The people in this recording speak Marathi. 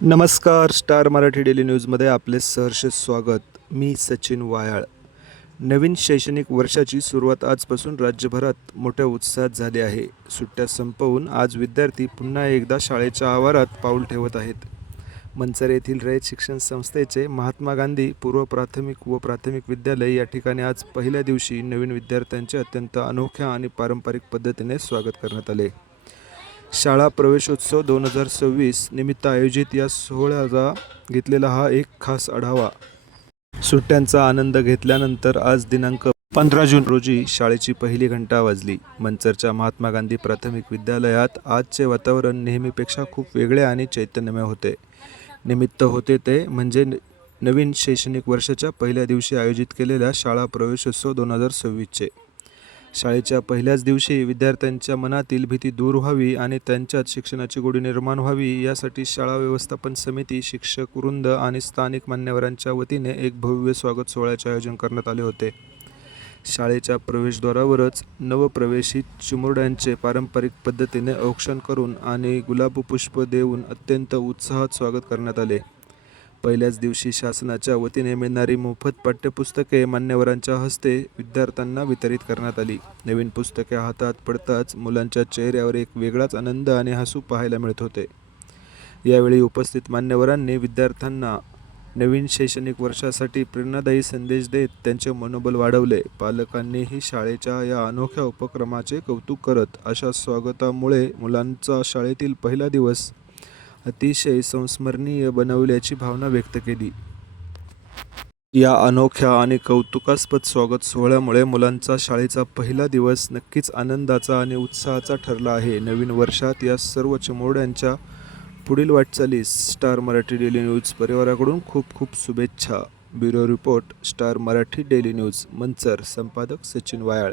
नमस्कार. स्टार मराठी डेली न्यूजमध्ये आपले सहर्ष स्वागत. मी सचिन वायाळ. नवीन शैक्षणिक वर्षाची सुरुवात आजपासून राज्यभरात मोठ्या उत्साहात झाली आहे. सुट्ट्या संपवून आज विद्यार्थी पुन्हा एकदा शाळेच्या आवारात पाऊल ठेवत आहेत. मंचर येथील रयत शिक्षण संस्थेचे महात्मा गांधी पूर्व प्राथमिक व प्राथमिक विद्यालय या ठिकाणी आज पहिल्या दिवशी नवीन विद्यार्थ्यांचे अत्यंत अनोख्या आणि पारंपरिक पद्धतीने स्वागत करण्यात आले. शाळा प्रवेशोत्सव 2026 निमित्त आयोजित या सोहळ्याचा घेतलेला हा एक खास आढावा. सुट्ट्यांचा आनंद घेतल्यानंतर आज दिनांक 15 जून रोजी शाळेची पहिली घंटा वाजली. मंचरच्या महात्मा गांधी प्राथमिक विद्यालयात आजचे वातावरण नेहमीपेक्षा खूप वेगळे आणि चैतन्यमय होते. निमित्त होते ते म्हणजे नवीन शैक्षणिक वर्षाच्या पहिल्या दिवशी आयोजित केलेल्या शाळा प्रवेशोत्सव 2026चे. शाळेच्या पहिल्याच दिवशी विद्यार्थ्यांच्या मनातील भीती दूर व्हावी आणि त्यांच्यात शिक्षणाची गोडी निर्माण व्हावी यासाठी शाळा व्यवस्थापन समिती, शिक्षक वृंद आणि स्थानिक मान्यवरांच्या वतीने एक भव्य स्वागत सोहळ्याचे आयोजन करण्यात आले होते. शाळेच्या प्रवेशद्वारावरच नवप्रवेशित चिमुरड्यांचे पारंपरिक पद्धतीने औक्षण करून आणि गुलाबपुष्प देऊन अत्यंत उत्साहात स्वागत करण्यात आले. पहिल्याच दिवशी शासनाच्या वतीने मिळणारी मोफत पाठ्यपुस्तके मान्यवरांच्या हस्ते विद्यार्थ्यांना वितरित करण्यात आली. नवीन पुस्तके हातात पडताच मुलांच्या चेहऱ्यावर एक वेगळाच आनंद आणि हसू पाहायला मिळत होते. यावेळी उपस्थित मान्यवरांनी विद्यार्थ्यांना नवीन शैक्षणिक वर्षासाठी प्रेरणादायी संदेश देत त्यांचे मनोबल वाढवले. पालकांनीही शाळेच्या या अनोख्या उपक्रमाचे कौतुक करत अशा स्वागतामुळे मुलांचा शाळेतील पहिला दिवस अतिशय संस्मरणीय बनवल्याची भावना व्यक्त केली. या अनोख्या आणि कौतुकास्पद स्वागत सोहळ्यामुळे मुलांचा शाळेचा पहिला दिवस नक्कीच आनंदाचा आणि उत्साहाचा ठरला आहे. नवीन वर्षात या सर्व चिमुरड्यांच्या पुढील वाटचालीस स्टार मराठी डेली न्यूज परिवाराकडून खूप खूप शुभेच्छा. Bureau report, star Marathi daily news, Manchar. संपादक सचिन वायाळ.